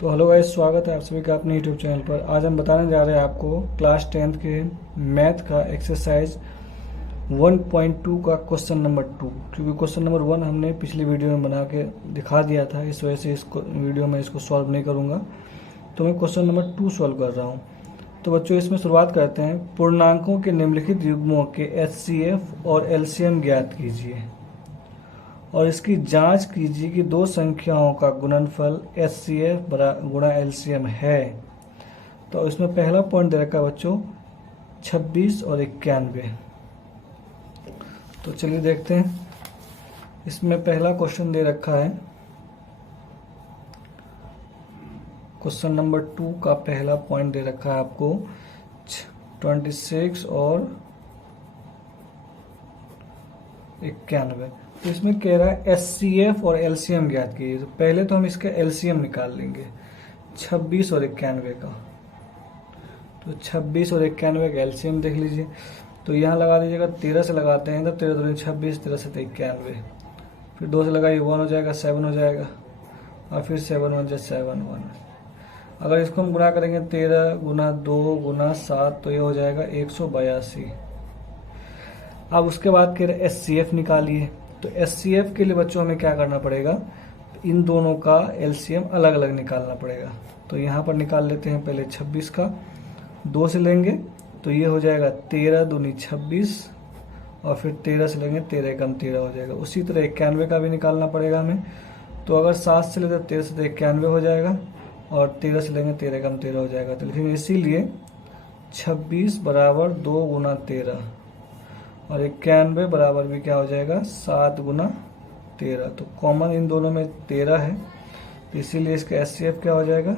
तो hello guys, स्वागत है आप सभी का अपने यूट्यूब चैनल पर। आज हम बताने जा रहे हैं आपको क्लास 10th के मैथ का एक्सरसाइज 1.2 का क्वेश्चन नंबर 2। क्योंकि क्वेश्चन नंबर 1 हमने पिछली वीडियो में बना के दिखा दिया था, इस वजह से इसको वीडियो में इसको सॉल्व नहीं करूँगा। तो मैं क्वेश्चन नंबर 2 सॉल्व कर रहा हूँ। तो बच्चों, इसमें शुरुआत करते हैं। पूर्णांकों के निम्नलिखित युग्मों के HCF और LCM ज्ञात कीजिए और इसकी जांच कीजिए कि दो संख्याओं का गुणनफल HCF गुणा LCM है। तो इसमें पहला पॉइंट दे रखा है बच्चों 26 और 91। तो चलिए देखते हैं। इसमें पहला क्वेश्चन दे रखा है, क्वेश्चन नंबर 2 का पहला पॉइंट दे रखा है आपको 26 और 91। तो इसमें कह रहा है HCF और LCM ज्ञात कीजिए। तो पहले तो हम इसका LCM निकाल लेंगे 26 और 91 का। तो 26 और 91 का LCM देख लीजिए। तो यहाँ लगा दीजिएगा, 13 से लगाते हैं तो 13 दूनी 26, 13 से 91, फिर 2 से लगाइए 1 हो जाएगा, 7 हो जाएगा, और फिर 7 1 7 1। अगर इसको हम गुणा करेंगे 13 गुना 2 गुना 7 तो ये हो जाएगा 182। अब उसके बाद कह रहे HCF निकालिए। तो HCF के लिए बच्चों हमें क्या करना पड़ेगा, इन दोनों का LCM अलग अलग निकालना पड़ेगा। तो यहाँ पर निकाल लेते हैं पहले 26 का, 2 से लेंगे तो ये हो जाएगा 13 दूनी 26, और फिर 13 से लेंगे 13 एकम 13 हो जाएगा। उसी तरह 91 का भी निकालना पड़ेगा हमें। तो अगर 7 से लेते 13 से तो 91 हो जाएगा, और 13 से लेंगे 13 एकम 13 हो जाएगा। तो लिखेंगे इसीलिए 26 बराबर 2 गुना 13 और 91 बराबर भी क्या हो जाएगा 7 गुना 13। तो कॉमन इन दोनों में 13 है, तो इसीलिए इसका HCF क्या हो जाएगा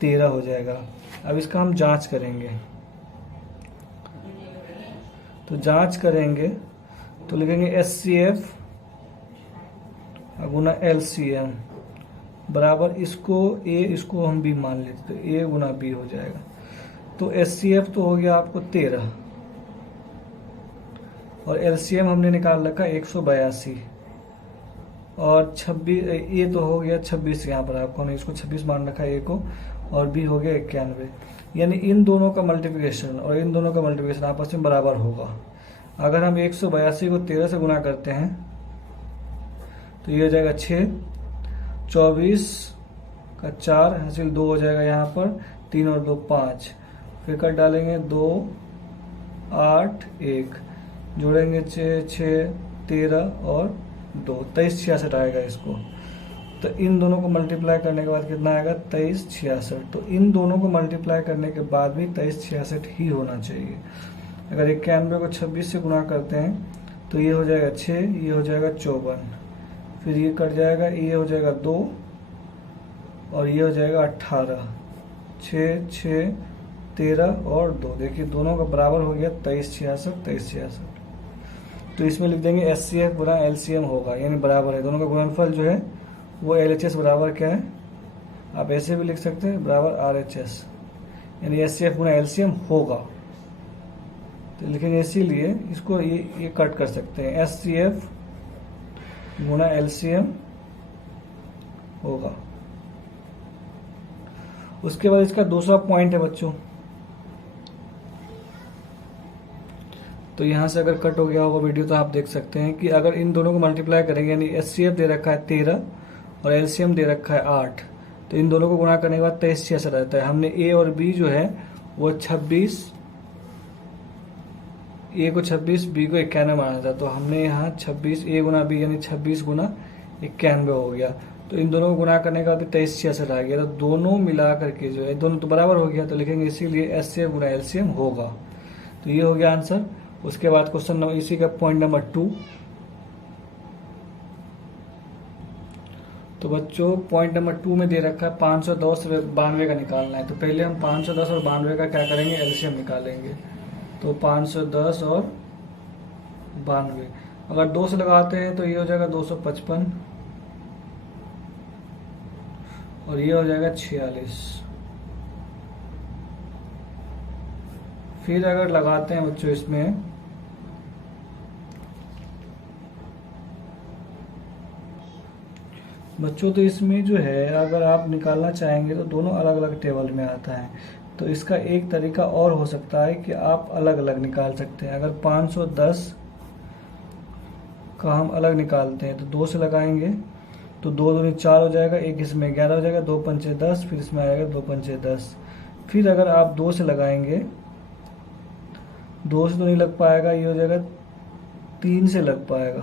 13 हो जाएगा। अब इसका हम जांच करेंगे। तो जांच करेंगे तो लिखेंगे HCF गुना LCM बराबर इसको हम B मान लेते, तो A गुना B हो जाएगा। तो HCF तो हो गया आपको 13 और LCM हमने निकाल रखा 182, और 26 ये तो हो गया 26। यहाँ पर आपको हमने इसको 26 मान रखा है A को, और B हो गया 91। यानी इन दोनों का मल्टीप्लिकेशन और इन दोनों का मल्टीप्लिकेशन आपस में बराबर होगा। अगर हम 182 को 13 से गुणा करते हैं तो ये हो जाएगा 6, 24 का 4 हासिल 2 हो जाएगा, यहाँ पर 3 और 2 5, फिर कट डालेंगे 2 8 1, जोड़ेंगे 6 13 और 2 23 66 आएगा इसको। तो इन दोनों को मल्टीप्लाई करने के बाद कितना आएगा 23 66। तो इन दोनों को मल्टीप्लाई करने के बाद भी 23 66 ही होना चाहिए। अगर 91 को 26 से गुणा करते हैं तो ये हो जाएगा 6, ये हो जाएगा 54, फिर ये कट जाएगा, ये हो जाएगा 2 और ये हो जाएगा 18, 6 6 13 और 2। देखिए दोनों का बराबर हो गया 23 66 23 66। तो इसमें लिख देंगे HCF गुना LCM होगा, यानी बराबर है। दोनों का गुणनफल जो है वो LHS बराबर क्या है, आप ऐसे भी लिख सकते हैं बराबर RHS, यानी HCF गुना LCM होगा। तो लिखेंगे, इसीलिए इसको ये कट कर सकते हैं, HCF गुना LCM होगा। उसके बाद इसका दूसरा पॉइंट है बच्चों, तो यहाँ से अगर कट हो गया होगा वीडियो तो आप देख सकते हैं कि अगर इन दोनों को मल्टीप्लाई करेंगे, यानी HCF दे रखा है 13 और LCM दे रखा है 8, तो इन दोनों को गुणा करने के बाद 23 66 रहता है। हमने A और B जो है वो 26, A को 26 B को 91 माना था, तो हमने यहाँ 26 A गुना B यानी 26 गुना 91 हो गया। तो इन दोनों को गुणा करने के बाद 23 66 आ गया। तो दोनों मिला करके जो है दोनों तो बराबर हो गया, तो लिखेंगे इसीलिए HCF गुना LCM होगा। तो ये हो गया आंसर। उसके बाद क्वेश्चन नंबर, इसी का पॉइंट नंबर 2। तो बच्चों पॉइंट नंबर 2 में दे रखा है 510 और 92 का निकालना है। तो पहले हम 510 और 92 का क्या करेंगे, LCM निकालेंगे। तो 510 और 92 अगर 2 से लगाते हैं तो ये हो जाएगा 255 और ये हो जाएगा 46। फिर अगर लगाते हैं बच्चों इसमें बच्चों तो इसमें जो है अगर आप निकालना चाहेंगे तो दोनों अलग अलग टेबल में आता है। तो इसका एक तरीका और हो सकता है कि आप अलग अलग निकाल सकते हैं। अगर 510 का हम अलग निकालते हैं तो 2 से लगाएंगे तो 2 दूनी 4 हो जाएगा, एक इसमें 11 हो जाएगा, 2 पंचे 10, फिर इसमें आएगा 2 पंचे 10। फिर अगर आप 2 से लगाएंगे, 2 से तो नहीं लग पाएगा, ये हो जाएगा 3 से लग पाएगा।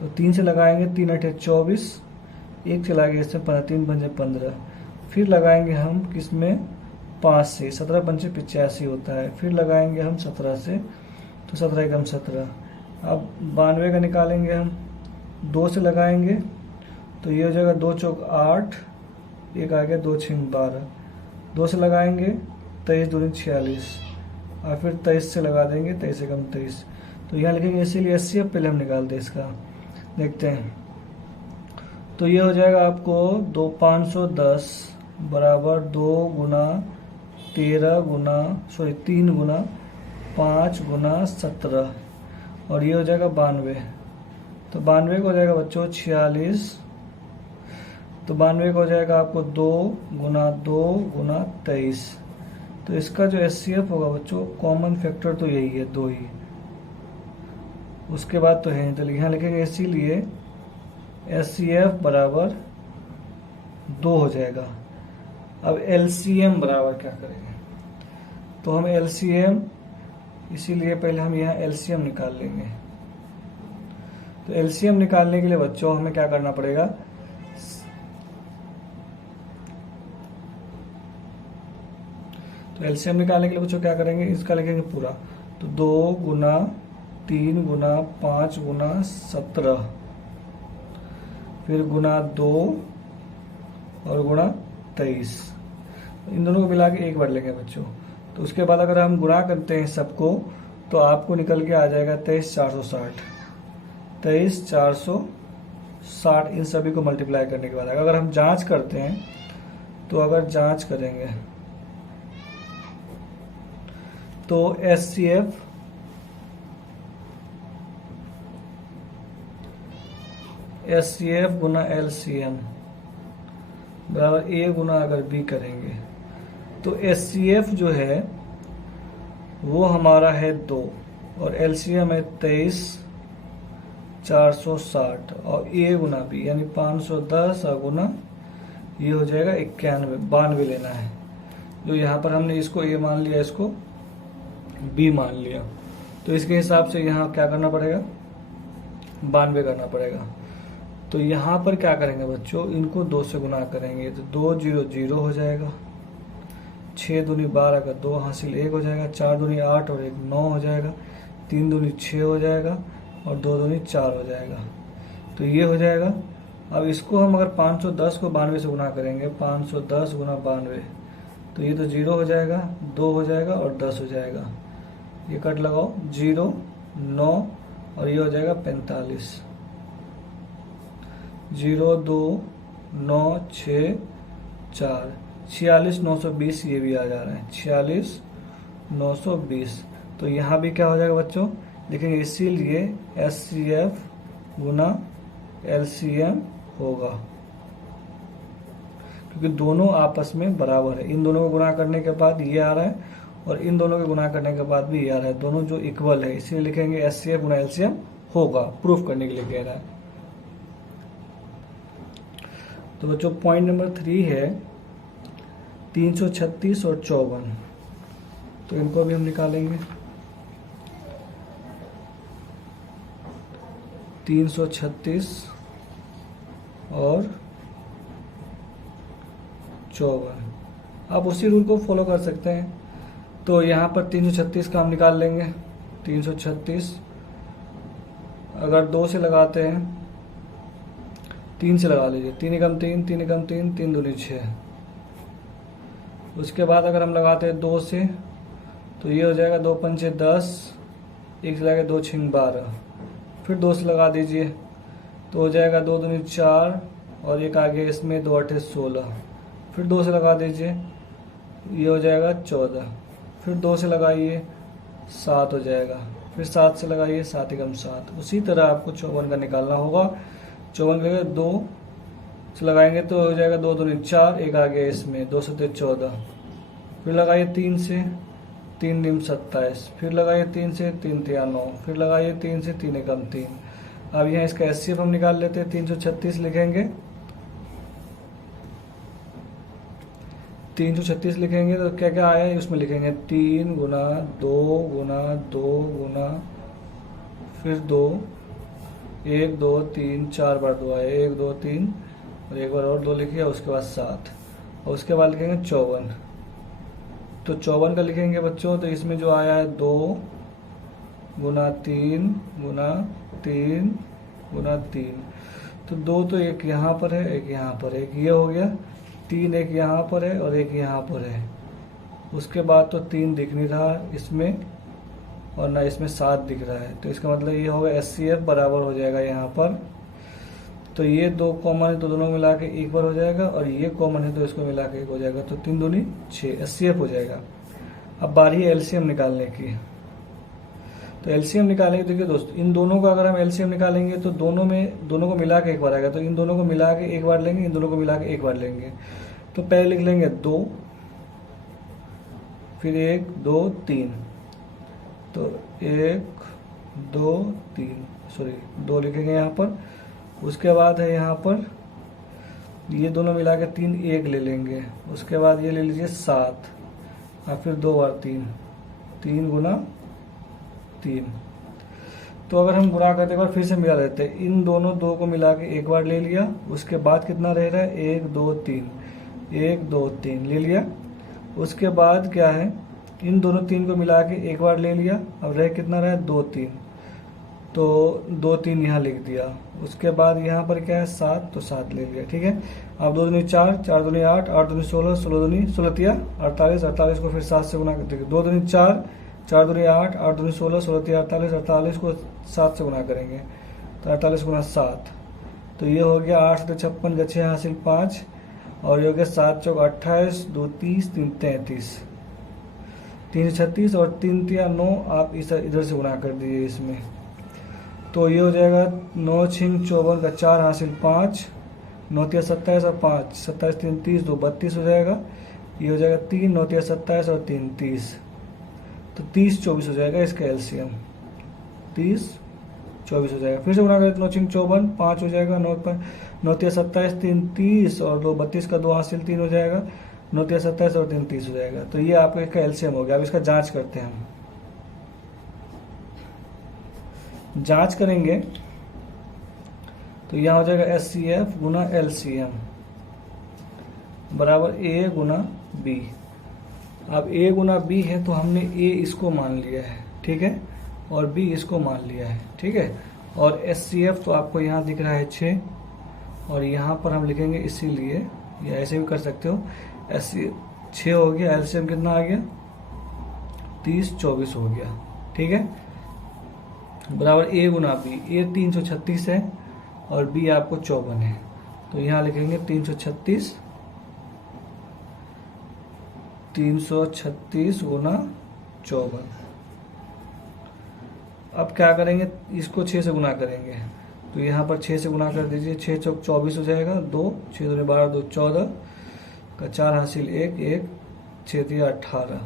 तो 3 से लगाएंगे, 3 अठे 24, एक से लगाएंगे इसमें 15, 3 पंचे 15। फिर लगाएंगे हम किसमें 5 से, 17 पंचे 85 होता है। फिर लगाएंगे हम 17 से, तो 17 एकम 17। अब 92 का निकालेंगे हम, 2 से लगाएंगे तो ये हो जाएगा 2 चौक 8, एक आ गया 2 छीन 12। 2 से लगाएंगे 23 दूनी 46, और फिर 23 से लगा देंगे, 23 एकम 23। तो यहाँ लिखेंगे इसीलिए 80। अब पहले हम निकालते हैं इसका, देखते हैं। तो ये हो जाएगा आपको 510 बराबर 2 गुना 13 गुना 3 गुना 5 गुना 17, और ये हो जाएगा 92। तो 92 का हो जाएगा बच्चों 46। तो 92 का हो जाएगा आपको 2 गुना 2 गुना 23। तो इसका जो एचसीएफ होगा बच्चों, कॉमन फैक्टर तो यही है, 2 ही, उसके बाद तो है। तो यहाँ लिखेंगे इसीलिए एचसीएफ बराबर 2 हो जाएगा। अब एलसीएम बराबर क्या करेंगे, तो हम एलसीएम, इसीलिए पहले हम यहाँ एलसीएम निकाल लेंगे। तो एलसीएम निकालने के लिए बच्चों हमें क्या करना पड़ेगा, तो एलसीएम निकालने के लिए बच्चों क्या करेंगे, इसका लिखेंगे पूरा। तो 2 गुना 3 गुना 5 गुना 17, फिर गुना 2 और गुना 23। इन दोनों को मिला के एक बार लेंगे बच्चों। तो उसके बाद अगर हम गुणा करते हैं सबको, तो आपको निकल के आ जाएगा 23,460। 23,460 इन सभी को मल्टीप्लाई करने के बाद अगर हम जांच करते हैं, तो अगर जांच करेंगे तो एचसीएफ गुना एलसीएम बराबर ए गुना अगर बी करेंगे, तो एचसीएफ जो है वो हमारा है 2 और एलसीएम है 23,460, और ए गुना बी यानी 510 गुना ये हो जाएगा 92 लेना है। जो यहाँ पर हमने इसको ए मान लिया, इसको बी मान लिया, तो इसके हिसाब से यहाँ क्या करना पड़ेगा, 92 करना पड़ेगा। तो यहाँ पर क्या करेंगे बच्चों, इनको 2 से गुना करेंगे तो 2 0 0 हो जाएगा, 6 दूनी 12 का 2 हासिल 1 हो जाएगा, 4 दूनी 8 और 1 9 हो जाएगा, 3 दूनी 6 हो जाएगा और 2 दूनी 4 हो जाएगा। तो ये हो जाएगा। अब इसको हम अगर 510 को 92 से गुना करेंगे, 510 गुना 92, तो ये तो 0 हो जाएगा, 2 हो जाएगा और 10 हो जाएगा। ये कट लगाओ, 0 9 और ये हो जाएगा 45। 0 2 9 6 4 46 920, ये भी आ जा रहा है 46 920। तो यहाँ भी क्या हो जाएगा बच्चों, देखेंगे इसीलिए एचसीएफ गुना एलसीएम होगा, क्योंकि दोनों आपस में बराबर है। इन दोनों को गुणा करने के बाद ये आ रहा है और इन दोनों को गुणा करने के बाद भी ये आ रहा है, दोनों जो इक्वल है, इसलिए लिखेंगे एचसीएफ गुना एलसीएम होगा, प्रूफ करने के लिए कह रहा है। तो बच्चों पॉइंट नंबर 3 है 336 और 54, तो इनको भी हम निकालेंगे। 336 और 54, आप उसी रूल को फॉलो कर सकते हैं। तो यहाँ पर 336 का हम निकाल लेंगे। 336 अगर 2 से लगाते हैं, 3 से लगा लीजिए, 3 एकम 3 3 एकम 3 3 दूनी 6। उसके बाद अगर हम लगाते हैं 2 से, तो ये हो जाएगा 2 पंचे 10, एक से लगा 2 छिंग 12, फिर 2 से लगा दीजिए तो हो जाएगा 2 दूनी 4 और एक आगे इसमें 2 अठे 16, फिर 2 से लगा दीजिए, ये हो जाएगा 14, फिर 2 से लगाइए 7 हो जाएगा, फिर 7 से लगाइए 7 एकम 7। उसी तरह आपको 54 का निकालना होगा। 54 के 2 तो लगाएंगे तो हो जाएगा 2 दूनी 4, एक आ गया इसमें 2 सत्ते 14। फिर लगाइए 3 से, 3 दूनी 27, फिर लगाइए 3 से, 3 तिया 9, फिर लगाइए 3 से, 3 एकम 3। अब यहाँ इसका एचसीएफ हम निकाल लेते हैं। 336 लिखेंगे, 336 लिखेंगे तो क्या क्या आया है उसमें लिखेंगे 3 गुना 2 गुना 2 गुना फिर 2, 1 2 3 4 बार 2 आया, 1 2 3 और एक बार और 2 लिखिए, उसके बाद 7 और उसके बाद लिखेंगे 54। तो 54 का लिखेंगे बच्चों, तो इसमें जो आया है 2 गुना 3 गुना 3 गुना 3, तो 2 तो एक यहाँ पर है, एक यहाँ पर है, एक ये हो गया, 3 एक यहाँ पर है और एक यहाँ पर है। उसके बाद तो 3 दिख नहीं रहा इसमें और ना इसमें 7 दिख रहा है, तो इसका मतलब ये होगा एचसीएफ बराबर हो जाएगा यहाँ पर। तो ये 2 कॉमन है तो दोनों मिला के एक बार हो जाएगा और ये कॉमन है तो इसको मिला के एक हो जाएगा, तो 3 दूनी 6 एचसीएफ हो जाएगा। अब बारी है एलसीएम निकालने की। तो एलसीएम निकालेंगे, देखिए दोस्तों इन दोनों का अगर हम एलसीएम निकालेंगे तो दोनों को मिला के एक बार आएगा, तो इन दोनों को मिला के एक बार लेंगे, इन दोनों को मिला के एक बार लेंगे। तो पहले लिख लेंगे 2, फिर 1 2 3, तो 1 2 3 सॉरी 2 लिखेंगे यहाँ पर। उसके बाद है यहाँ पर ये दोनों मिला के 3 1 ले लेंगे, उसके बाद ये ले लीजिए 7 और फिर 2 बार 3, 3 गुना 3। तो अगर हम गुणा करते एक बार फिर से मिला लेते हैं, इन दोनों 2 को मिला के एक बार ले लिया, उसके बाद कितना रह रहा है 1 2 3, 1 2 3 ले लिया। उसके बाद क्या है इन दोनों 3 को मिला के एक बार ले लिया, अब रह कितना रहा है 2 3, तो 2 3 यहाँ लिख दिया। उसके बाद यहाँ पर क्या है 7, तो 7 ले लिया, ठीक है। अब 2 दूनी 4, 4 दूनी 8, 8 दूनी 16, 16 दूनी 16 तिया 48, 48 को फिर 7 से गुना करते हैं। 2 दूनी 4, 4 दूनी 8, 8 दूनी 16, 16 तिया 48, 48 को 7 से गुना करेंगे तो 48 गुना 7, तो ये हो गया 8 से 56 का 6 हासिल 5 और ये हो गया 7 चौक 28, 2 30, 3 33, 3 36 और 3 तिया 9। आप इधर से गुना कर दीजिए इसमें, तो ये हो जाएगा 9 छिंग 54 का 4 हासिल 5, 9 तिया 27 और 5, 27 3 30, 2 32 हो जाएगा। ये हो जाएगा 3 9 तिया 27 और 3 30, तो 30 24 हो जाएगा इसका एलसीएम, 30 24 हो जाएगा। फिर से गुना करें तो 9 छिंग 54 5 हो जाएगा, 9 तिया 27 3 30 और 2 32 का 2 हासिल 3 हो जाएगा, 9 तिया 27 और 3 30 हो जाएगा। तो ये आपका इसका एलसीएम हो गया। अब इसका जांच करते हैं हम, जांच करेंगे तो यहाँ हो जाएगा एचसीएफ गुना एलसीएम बराबर ए गुना बी। अब ए गुना बी है तो हमने ए इसको मान लिया है, ठीक है, और बी इसको मान लिया है, ठीक है। और एचसीएफ तो आपको यहाँ दिख रहा है 6 और यहाँ पर हम लिखेंगे इसीलिए, या ऐसे भी कर सकते हो, एचसीएफ 6 हो गया, एलसीएम कितना आ गया 30 24 हो गया, ठीक है, बराबर ए गुना बी। ए 336 है और बी आपको 54 है, तो यहाँ लिखेंगे 336 गुना 54। अब क्या करेंगे इसको 6 से गुना करेंगे, तो यहाँ पर 6 से गुना कर दीजिए, 6 चौक 24 हो जाएगा, 2 6 दूनी 12 2 14 का 4 हासिल 1 1 6 दिया 18,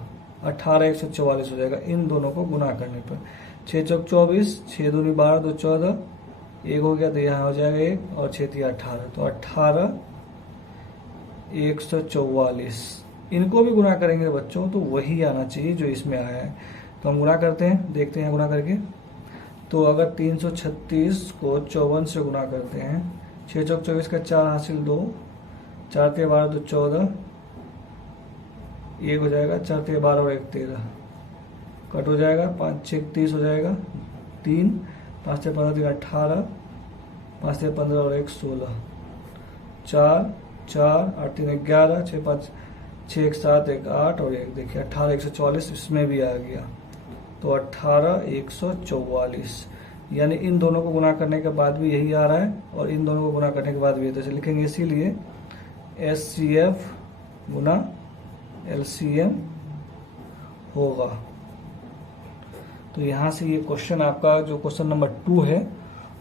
18 144 हो जाएगा इन दोनों को गुना करने पर। 6 चौक 24, 6 दूनी 12 2 14, 1 हो गया तो यहाँ हो जाएगा 1 और 6 दिया 18, तो 18 144। इनको भी गुना करेंगे बच्चों तो वही आना चाहिए जो इसमें आया है। तो हम गुना करते हैं, देखते हैं गुना करके। तो अगर 336 को 54 से गुना करते हैं, 6 चौक 24 का 4 हासिल 2, 4 तिया 12 2 14, 1 हो जाएगा, 4 तिया 12 और 1 13, कट हो जाएगा, 5 6 30 हो जाएगा, 3 5 तिया 15 3 18, 5 तिया 15 और 1 16, 4 4 8 3 11, 6 5 6 1 7 1 8 और 1 देखिए 18 144 इसमें भी आ गया, तो 18 144। यानी इन दोनों को गुना करने के बाद भी यही आ रहा है और इन दोनों को गुना करने के बाद भी, तो लिखेंगे इसीलिए एचसीएफ गुना एलसीएम होगा। तो यहाँ से ये क्वेश्चन आपका जो क्वेश्चन नंबर 2 है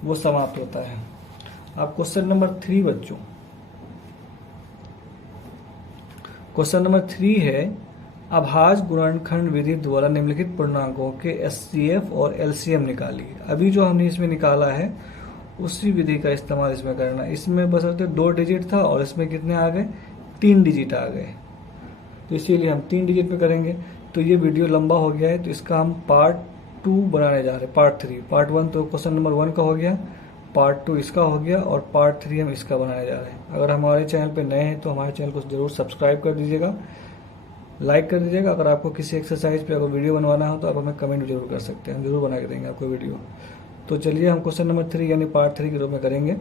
वो समाप्त होता है। अब क्वेश्चन नंबर 3 बच्चों, क्वेश्चन नंबर 3 है अभाज्य गुणनखंड विधि द्वारा निम्नलिखित पूर्णांकों के एचसीएफ और एलसीएम निकालिए। अभी जो हमने इसमें निकाला है उसी विधि का इस्तेमाल इसमें करना। इसमें बशर्ते 2 डिजिट था और इसमें कितने आ गए, 3 डिजिट आ गए, तो इसीलिए हम 3 डिजिट पे करेंगे। तो ये वीडियो लंबा हो गया है, तो इसका हम पार्ट 2 बनाने जा रहे हैं, पार्ट 3। पार्ट 1 तो क्वेश्चन नंबर 1 का हो गया, पार्ट 2 इसका हो गया और पार्ट 3 हम इसका बनाने जा रहे हैं। अगर हमारे चैनल पे नए हैं तो हमारे चैनल को जरूर सब्सक्राइब कर दीजिएगा, लाइक कर दीजिएगा। अगर आपको किसी एक्सरसाइज पे अगर वीडियो बनवाना हो तो आप हमें कमेंट जरूर कर सकते हैं, हम जरूर बना के देंगे आपको वीडियो। तो चलिए हम क्वेश्चन नंबर 3 यानी पार्ट 3 के रूप में करेंगे।